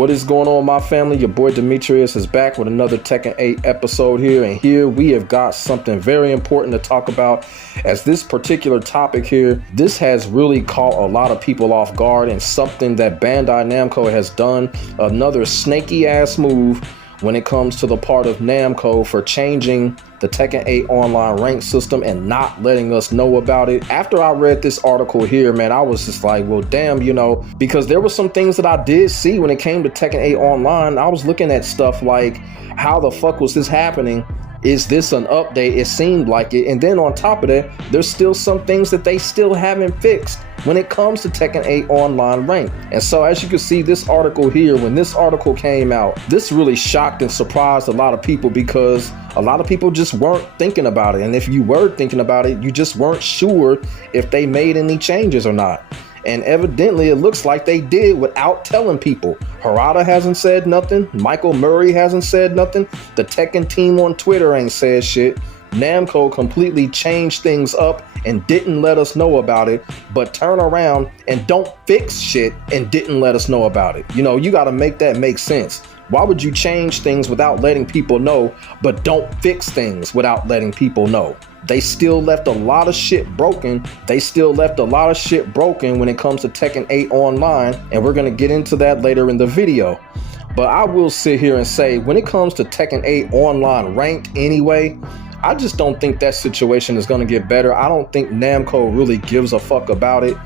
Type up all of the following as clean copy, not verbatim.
What is going on, my family? Your boy Demetrius is back with another Tekken 8 episode here, and here we have got something very important to talk about. As this particular topic here, this has really caught a lot of people off guard, and something that Bandai Namco has done, another snaky ass move when it comes to the part of Namco for changing the Tekken 8 online rank system and not letting us know about it. After I read this article here, man, I was just like, well, damn, you know, because there were some things that I did see when it came to Tekken 8 online. I was looking at stuff like, how the fuck was this happening? Is this an update? It seemed like it. And then on top of that, there's still some things that they still haven't fixed when it comes to Tekken 8 online rank. And so as you can see, this article here, when this article came out, this really shocked and surprised a lot of people, because a lot of people just weren't thinking about it. And if you were thinking about it, you just weren't sure if they made any changes or not. And evidently it looks like they did without telling people. Harada hasn't said nothing. Michael Murray hasn't said nothing. The Tekken team on Twitter ain't said shit. Namco completely changed things up and didn't let us know about it, but turn around and don't fix shit and didn't let us know about it. You know, you got to make that make sense. Why would you change things without letting people know, but don't fix things without letting people know? They still left a lot of shit broken. They still left a lot of shit broken when it comes to Tekken 8 online, and we're going to get into that later in the video. But I will sit here and say, when it comes to Tekken 8 online ranked anyway, I just don't think that situation is going to get better. I don't think Namco really gives a fuck about it.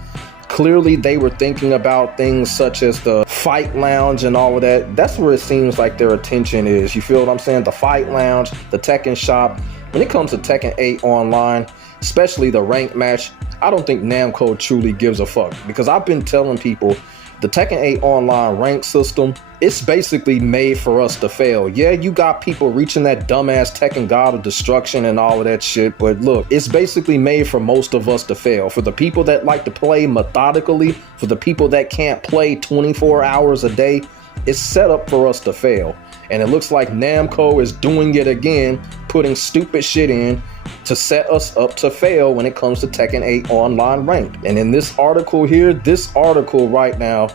Clearly, they were thinking about things such as the fight lounge and all of that. That's where it seems like their attention is. You feel what I'm saying? The fight lounge, the Tekken shop. When it comes to Tekken 8 online, especially the rank match, I don't think Namco truly gives a fuck, because I've been telling people the Tekken 8 online rank system, it's basically made for us to fail. Yeah, you got people reaching that dumbass Tekken God of Destruction and all of that shit, but look, it's basically made for most of us to fail. For the people that like to play methodically, for the people that can't play 24 hours a day, it's set up for us to fail. And it looks like Namco is doing it again, putting stupid shit in to set us up to fail when it comes to Tekken 8 online ranked. And in this article here, this article right now,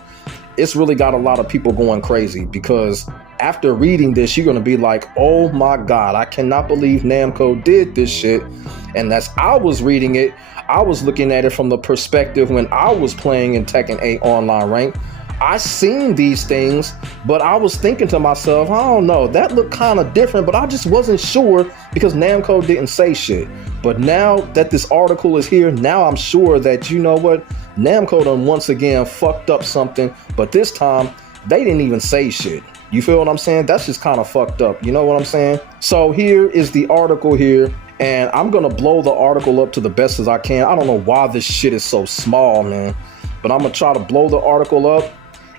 it's really got a lot of people going crazy, because after reading this, you're gonna be like, oh my God, I cannot believe Namco did this shit. And as I was reading it, I was looking at it from the perspective when I was playing in Tekken 8 online ranked. I seen these things, but I was thinking to myself, I don't know, that looked kind of different, but I just wasn't sure because Namco didn't say shit. But now that this article is here, now I'm sure that, you know what, Namco done once again fucked up something, but this time they didn't even say shit. You feel what I'm saying? That's just kind of fucked up. You know what I'm saying? So here is the article here, and I'm gonna blow the article up to the best as I can. I don't know why this shit is so small, man, but I'm gonna try to blow the article up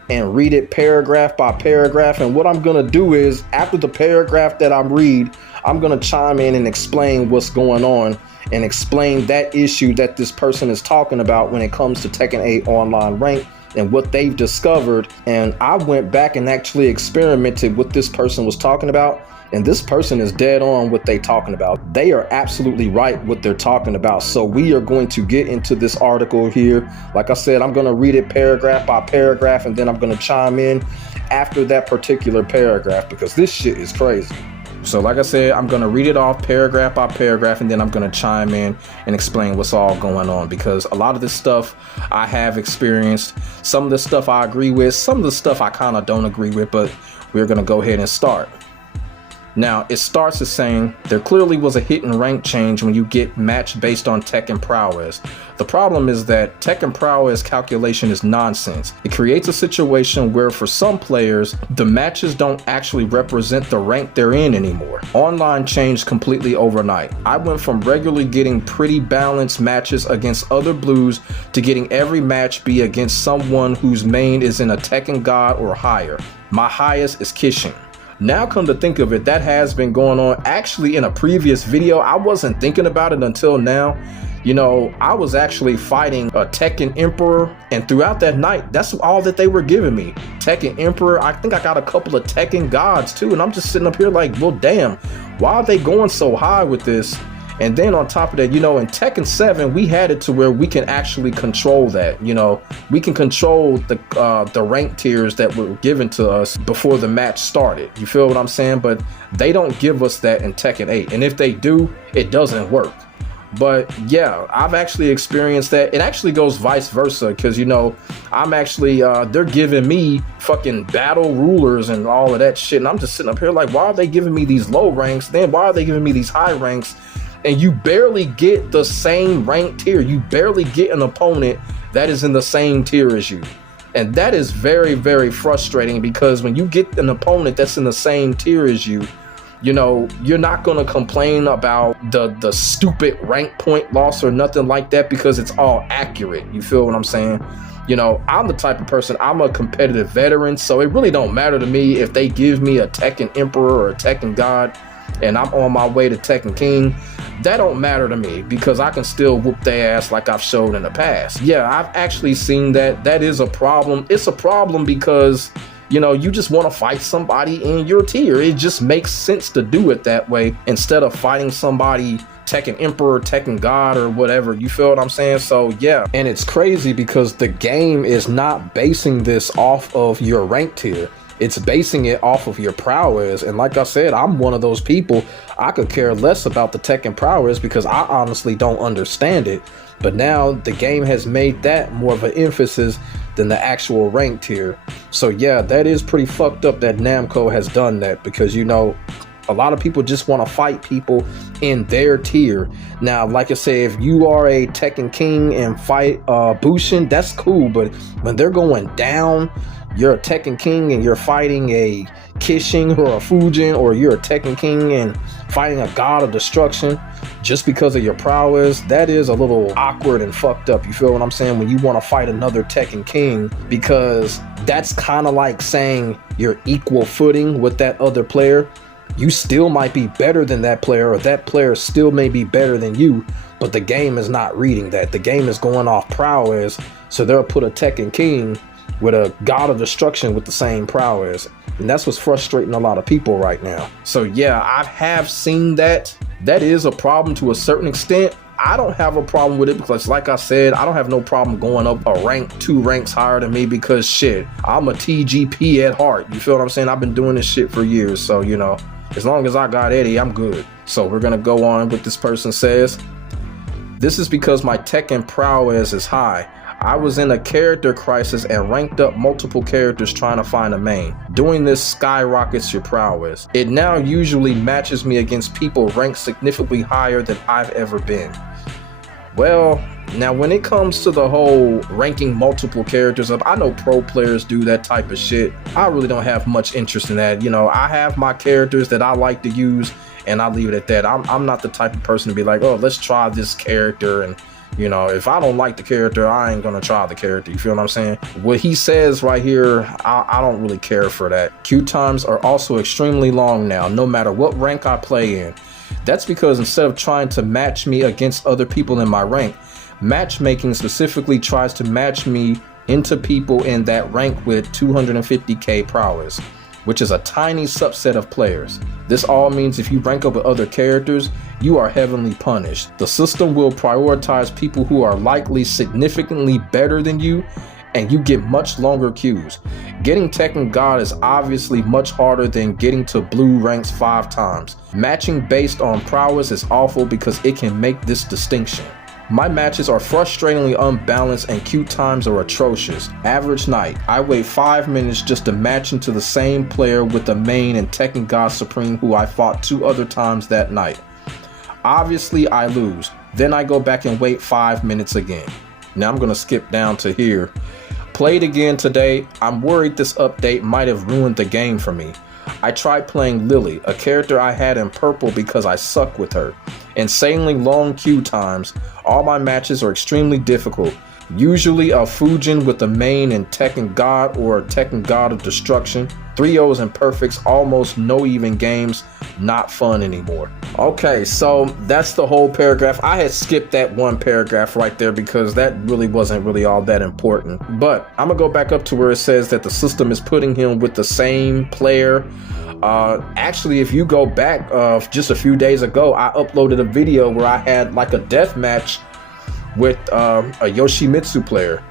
and read it paragraph by paragraph. And what I'm gonna do is, after the paragraph that I read, I'm gonna chime in and explain what's going on and explain that issue that this person is talking about when it comes to Tekken 8 online rank and what they've discovered. And I went back and actually experimented what this person was talking about, and this person is dead on what they talking about. They are absolutely right what they're talking about. So we are going to get into this article here. Like I said, I'm going to read it paragraph by paragraph, and then I'm going to chime in after that particular paragraph, because this shit is crazy. So like I said, I'm going to read it off paragraph by paragraph, and then I'm going to chime in and explain what's all going on, because a lot of this stuff I have experienced. Some of the stuff I agree with, some of the stuff I kind of don't agree with, but we're going to go ahead and start. Now, it starts as saying, there clearly was a hit and rank change when you get matched based on Tekken Prowess. The problem is that Tekken Prowess calculation is nonsense. It creates a situation where for some players, the matches don't actually represent the rank they're in anymore. Online changed completely overnight. I went from regularly getting pretty balanced matches against other blues to getting every match be against someone whose main is in a Tekken God or higher. My highest is Kishin. Now come to think of it, that has been going on. Actually, in a previous video, I wasn't thinking about it until now. You know, I was actually fighting a Tekken Emperor, and throughout that night, that's all that they were giving me. Tekken Emperor, I think I got a couple of Tekken Gods too, and I'm just sitting up here like, well, damn, why are they going so high with this? And then on top of that, you know, in Tekken 7, we had it to where we can actually control that. You know, we can control the rank tiers that were given to us before the match started. You feel what I'm saying? But they don't give us that in Tekken 8. And if they do, it doesn't work. But yeah, I've actually experienced that. It actually goes vice versa, because, you know, I'm actually, they're giving me fucking battle rulers and all of that shit. And I'm just sitting up here like, why are they giving me these low ranks? Then why are they giving me these high ranks? And you barely get the same rank tier. You barely get an opponent that is in the same tier as you. And that is very, very frustrating, because when you get an opponent that's in the same tier as you, you know, you're not going to complain about the stupid rank point loss or nothing like that, because it's all accurate. You feel what I'm saying? You know, I'm the type of person, I'm a competitive veteran, so it really don't matter to me if they give me a Tekken Emperor or a Tekken God and I'm on my way to Tekken King. That don't matter to me, because I can still whoop their ass like I've showed in the past. Yeah, I've actually seen that. That is a problem. It's a problem because, you know, you just want to fight somebody in your tier. It just makes sense to do it that way instead of fighting somebody Tekken Emperor, Tekken God, or whatever. You feel what I'm saying? So yeah, and it's crazy because the game is not basing this off of your rank tier. It's basing it off of your prowess. And like I said, I'm one of those people. I could care less about the Tekken Prowess because I honestly don't understand it. But now the game has made that more of an emphasis than the actual rank tier. So yeah, that is pretty fucked up that Namco has done that, because, you know, a lot of people just want to fight people in their tier. Now, like I say, if you are a Tekken King and fight Bushin, that's cool. But when they're going down, you're a Tekken King and you're fighting a Kishin or a Fujin, or you're a Tekken King and fighting a God of Destruction just because of your prowess, that is a little awkward and fucked up. You feel what I'm saying? When you want to fight another Tekken King, because that's kind of like saying you're equal footing with that other player. You still might be better than that player, or that player still may be better than you, but the game is not reading that. The game is going off prowess, so they'll put a Tekken King with a God of Destruction with the same prowess. And that's what's frustrating a lot of people right now. So yeah, I have seen that. That is a problem to a certain extent. I don't have a problem with it because, like I said, I don't have no problem going up a rank, 2 ranks higher than me, because shit, I'm a TGP at heart. You feel what I'm saying? I've been doing this shit for years. So, you know, as long as I got Eddie, I'm good. So we're gonna go on what this person says. This is because my Tekken Prowess is high. I was in a character crisis and ranked up multiple characters trying to find a main. Doing this skyrockets your prowess. It now usually matches me against people ranked significantly higher than I've ever been. Well, now when it comes to the whole ranking multiple characters up, I know pro players do that type of shit. I really don't have much interest in that. You know, I have my characters that I like to use, and I leave it at that. I'm not the type of person to be like, oh, let's try this character, and you know, if I don't like the character, I ain't gonna try the character. You feel what I'm saying? What he says right here, I don't really care for that. Queue times are also extremely long now, no matter what rank I play in. That's because instead of trying to match me against other people in my rank, matchmaking specifically tries to match me into people in that rank with 250k prowess, which is a tiny subset of players. This all means if you rank up with other characters, you are heavily punished. The system will prioritize people who are likely significantly better than you, and you get much longer queues. Getting Tekken God is obviously much harder than getting to blue ranks 5 times. Matching based on prowess is awful because it can make this distinction. My matches are frustratingly unbalanced and queue times are atrocious. Average night, I wait 5 minutes just to match into the same player with the main and Tekken God Supreme who I fought 2 other times that night. Obviously I lose, then I go back and wait 5 minutes again. Now I'm gonna skip down to here. Played again today. I'm worried this update might have ruined the game for me. I tried playing Lily, a character I had in purple because I suck with her. Insanely long queue times. All my matches are extremely difficult. Usually a Fujin with the main and Tekken God or a Tekken God of Destruction. 3-0s and perfects, almost no even games. Not fun anymore. Okay, so that's the whole paragraph. I had skipped that one paragraph right there because that really wasn't really all that important. But I'm gonna go back up to where it says that the system is putting him with the same player Actually, if you go back just a few days ago, I uploaded a video where I had like a death match with a Yoshimitsu player.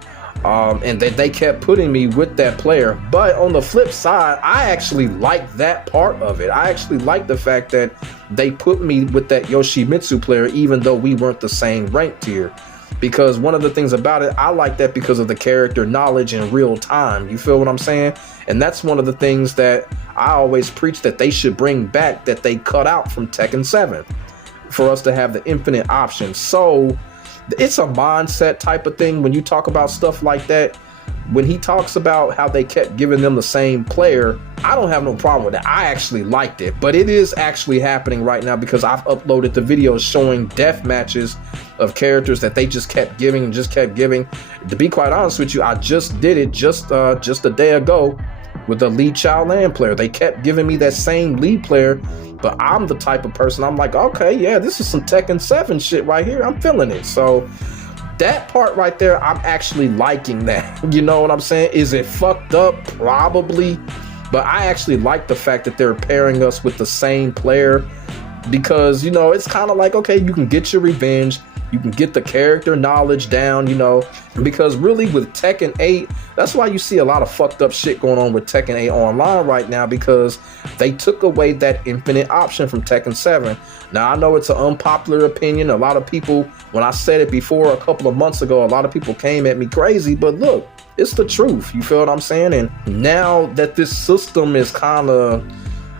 And they kept putting me with that player. But on the flip side, I actually like that part of it. I actually like the fact that they put me with that Yoshimitsu player, even though we weren't the same rank tier. Because one of the things about it, I like that because of the character knowledge in real time. You feel what I'm saying? And that's one of the things that I always preach that they should bring back, that they cut out from Tekken 7, for us to have the infinite options. So it's a mindset type of thing when you talk about stuff like that. When he talks about how they kept giving them the same player, I don't have no problem with that. I actually liked it, but it is actually happening right now because I've uploaded the videos showing death matches of characters that they just kept giving and just kept giving. To be quite honest with you, I just did it just a day ago with the Lee Chao Lan player. They kept giving me that same lead player, but I'm the type of person, I'm like, okay, yeah, this is some Tekken 7 shit right here. I'm feeling it. So that part right there, I'm actually liking that. You know what I'm saying? Is it fucked up? Probably. But I actually like the fact that they're pairing us with the same player, because, you know, it's kind of like, okay, you can get your revenge. You can get the character knowledge down, you know, because really with Tekken 8, that's why you see a lot of fucked up shit going on with Tekken 8 online right now, because they took away that infinite option from Tekken 7. Now, I know it's an unpopular opinion. A lot of people, when I said it before a couple of months ago, a lot of people came at me crazy, but look, it's the truth. You feel what I'm saying? And now that this system is kind of,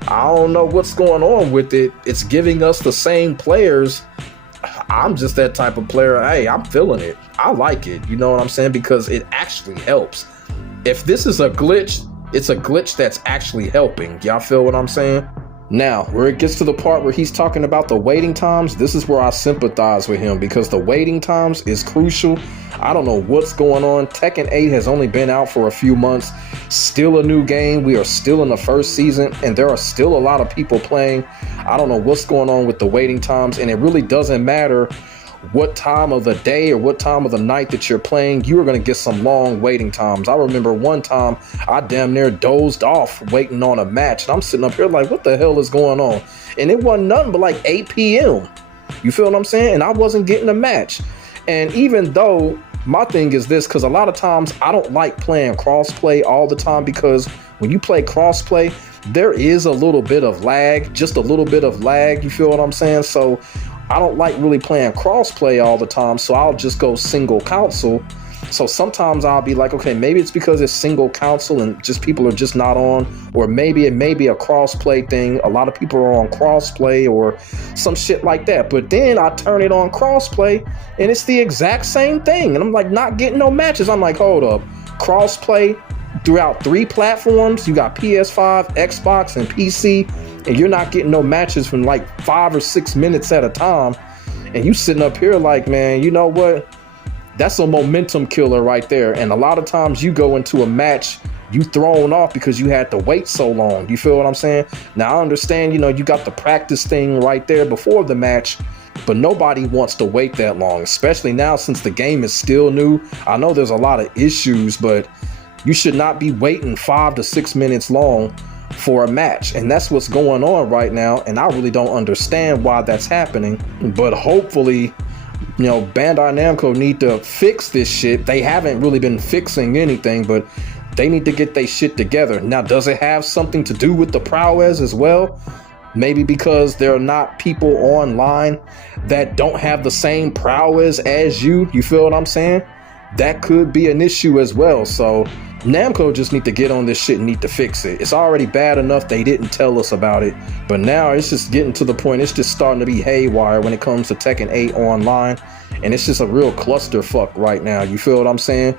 I don't know what's going on with it, it's giving us the same players. I'm just that type of player. Hey, I'm feeling it. I like it. You know what I'm saying? Because it actually helps. If this is a glitch, it's a glitch that's actually helping. Y'all feel what I'm saying? Now, where it gets to the part where he's talking about the waiting times, this is where I sympathize with him, because the waiting times is crucial. I don't know what's going on. Tekken 8 has only been out for a few months. Still a new game. We are still in the first season, and there are still a lot of people playing. I don't know what's going on with the waiting times, and it really doesn't matter what time of the day or what time of the night that you're playing, you are going to get some long waiting times. I remember one time I damn near dozed off waiting on a match, and I'm sitting up here like, what the hell is going on? And it wasn't nothing but like 8 p.m. You feel what I'm saying? And I wasn't getting a match. And even though my thing is this, because a lot of times I don't like playing crossplay all the time, because when you play crossplay, there is a little bit of lag, just a little bit of lag. You feel what I'm saying? So I don't like really playing crossplay all the time, so I'll just go single console. So sometimes I'll be like, okay, maybe it's because it's single console and just people are just not on, or maybe it may be a crossplay thing. A lot of people are on crossplay or some shit like that. But then I turn it on crossplay and it's the exact same thing. And I'm like, not getting no matches. I'm like, hold up, crossplay throughout 3 platforms. You got PS5, Xbox, and PC, and you're not getting no matches from like 5 or 6 minutes at a time. And you sitting up here like, man, you know what? That's a momentum killer right there. And a lot of times you go into a match, you thrown off because you had to wait so long. You feel what I'm saying? Now I understand, you know, you got the practice thing right there before the match, but nobody wants to wait that long, especially now since the game is still new. I know there's a lot of issues, but you should not be waiting 5 to 6 minutes long for a match. And that's what's going on right now. And I really don't understand why that's happening, but hopefully, you know, Bandai Namco need to fix this shit. They haven't really been fixing anything, but they need to get their shit together. Now, does it have something to do with the Prowess as well? Maybe because there are not people online that don't have the same prowess as you. You feel what I'm saying? That could be an issue as well. So Namco just need to get on this shit and need to fix it. It's already bad enough they didn't tell us about it, but now it's just getting to the point, it's just starting to be haywire when it comes to Tekken 8 online, and it's just a real clusterfuck right now. You feel what I'm saying?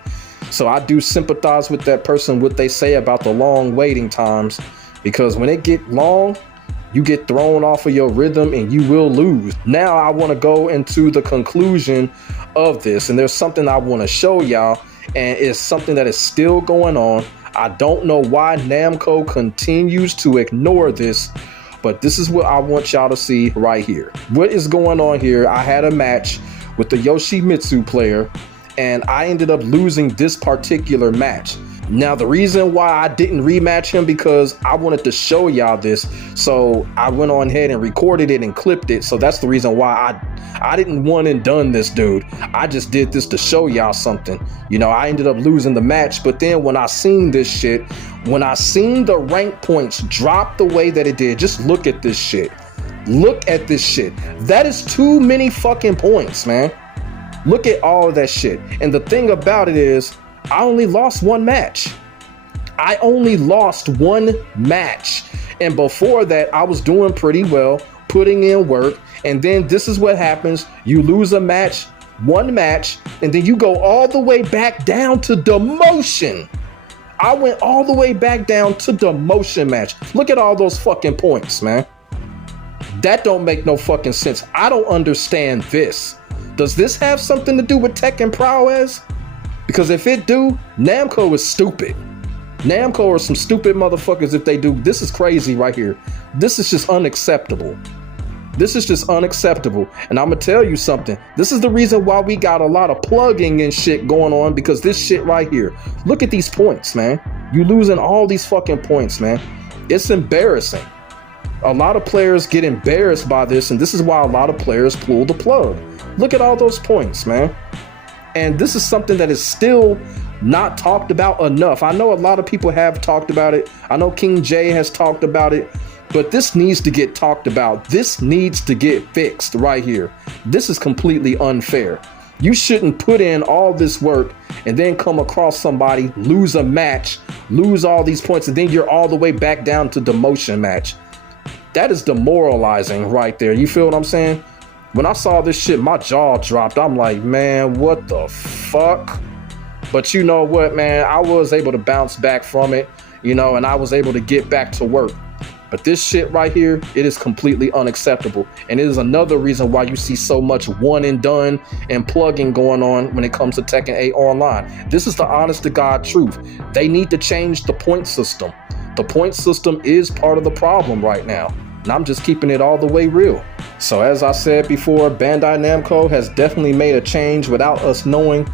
So I do sympathize with that person, what they say about the long waiting times, because when it get long, you get thrown off of your rhythm and you will lose. Now I want to go into the conclusion of this, and there's something I want to show y'all, and it's something that is still going on. I don't know why Namco continues to ignore this, but this is what I want y'all to see right here. What is going on here? I had a match with the Yoshimitsu player, and I ended up losing this particular match. Now, the reason why I didn't rematch him because I wanted to show y'all this. So I went on ahead and recorded it and clipped it. So that's the reason why I didn't one and done this dude. I just did this to show y'all something. You know, I ended up losing the match. But then when I seen this shit, when I seen the rank points drop the way that it did, just look at this shit. Look at this shit. That is too many fucking points, man. Look at all of that shit. And the thing about it is, I only lost one match. I only lost one match. And before that, I was doing pretty well, putting in work. And then this is what happens. You lose a match, one match, and then you go all the way back down to demotion. I went all the way back down to demotion match. Look at all those fucking points, man. That don't make no fucking sense. I don't understand this. Does this have something to do with Tekken Prowess? Because if it do, Namco is stupid. Namco are some stupid motherfuckers if they do. This is crazy right here. This is just unacceptable. This is just unacceptable. And I'm gonna tell you something. This is the reason why we got a lot of plugging and shit going on, because this shit right here. Look at these points, man. You losing all these fucking points, man. It's embarrassing. A lot of players get embarrassed by this, and this is why a lot of players pull the plug. Look at all those points, man. And this is something that is still not talked about enough. I know a lot of people have talked about it. I know King J has talked about it, but this needs to get talked about. This needs to get fixed right here. This is completely unfair. You shouldn't put in all this work and then come across somebody, lose a match, lose all these points, and then you're all the way back down to demotion match. That is demoralizing right there. You feel what I'm saying? When I saw this shit, my jaw dropped. I'm like, man, what the fuck? But you know what, man? I was able to bounce back from it, you know, and I was able to get back to work. But this shit right here, it is completely unacceptable. And it is another reason why you see so much one and done and plugging going on when it comes to Tekken 8 Online. This is the honest to God truth. They need to change the point system. The point system is part of the problem right now. And I'm just keeping it all the way real. So as I said before, Bandai Namco has definitely made a change without us knowing,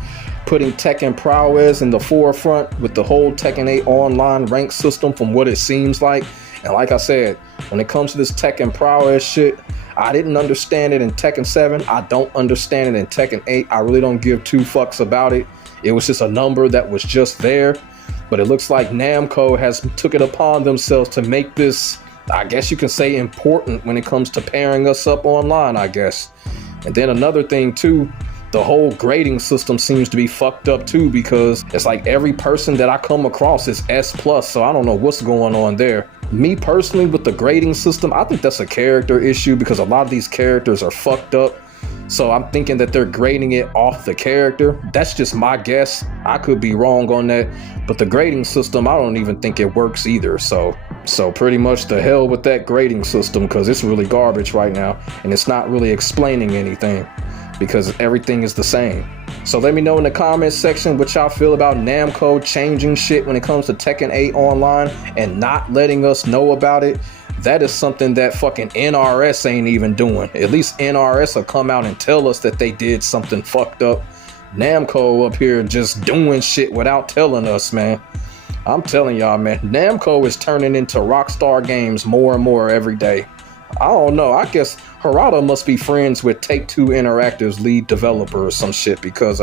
putting Tekken Prowess in the forefront with the whole Tekken 8 Online rank system from what it seems like. And like I said, when it comes to this Tekken Prowess shit, I didn't understand it in Tekken 7. I don't understand it in Tekken 8. I really don't give two fucks about it. It was just a number that was just there. But it looks like Namco has took it upon themselves to make this, I guess you can say, important when it comes to pairing us up online, I guess. And then another thing too, the whole grading system seems to be fucked up too, because it's like every person that I come across is S+, so I don't know what's going on there. Me personally, with the grading system, I think that's a character issue, because a lot of these characters are fucked up. So I'm thinking that they're grading it off the character. That's just my guess. I could be wrong on that. But the grading system, I don't even think it works either. So pretty much the hell with that grading system, because it's really garbage right now. And it's not really explaining anything, because everything is the same. So let me know in the comments section what y'all feel about Namco changing shit when it comes to Tekken 8 Online and not letting us know about it. That is something that fucking NRS ain't even doing. At least NRS will come out and tell us that they did something fucked up. Namco up here just doing shit without telling us, man. I'm telling y'all, man, Namco is turning into Rockstar Games more and more every day. I don't know. I guess Harada must be friends with Take-Two Interactive's lead developer or some shit, because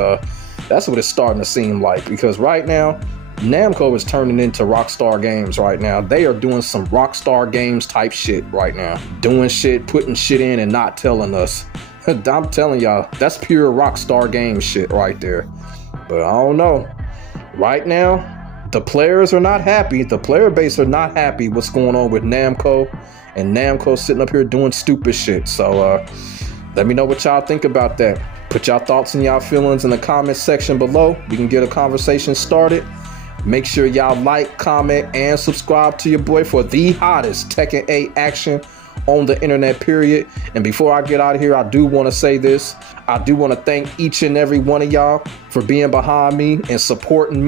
that's what it's starting to seem like. Because right now, Namco is turning into Rockstar Games right now. They are doing some Rockstar Games type shit right now. Doing shit, putting shit in and not telling us. I'm telling y'all, that's pure Rockstar Games shit right there. But I don't know. Right now, the players are not happy. The player base are not happy what's going on with Namco. And Namco sitting up here doing stupid shit. So let me know what y'all think about that. Put y'all thoughts and y'all feelings in the comment section below. We can get a conversation started. Make sure y'all like, comment, and subscribe to your boy for the hottest Tekken 8 action on the internet, period. And before I get out of here, I do want to say this. I do want to thank each and every one of y'all for being behind me and supporting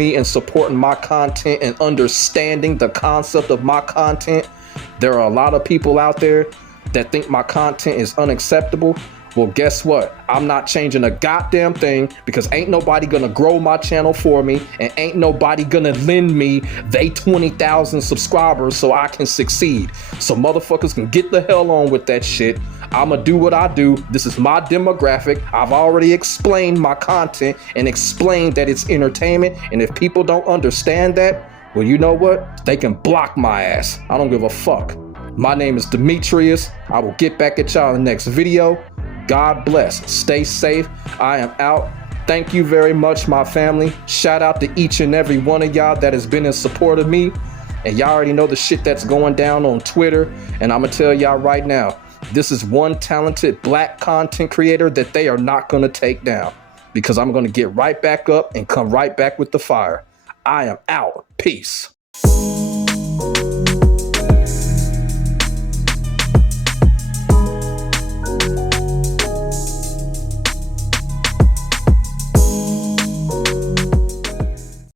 my content and understanding the concept of my content. There are a lot of people out there that think my content is unacceptable. Well, guess what? I'm not changing a goddamn thing because ain't nobody gonna grow my channel for me and ain't nobody gonna lend me they 20,000 subscribers so I can succeed. So motherfuckers can get the hell on with that shit. I'ma do what I do. This is my demographic. I've already explained my content and explained that it's entertainment. And if people don't understand that, well, you know what? They can block my ass. I don't give a fuck. My name is Demetrius. I will get back at y'all in the next video. God bless. Stay safe. I am out. Thank you very much, my family. Shout out to each and every one of y'all that has been in support of me. And y'all already know the shit that's going down on Twitter. And I'm gonna tell y'all right now, this is one talented black content creator that they are not gonna take down, because I'm gonna get right back up and come right back with the fire. I am out. Peace.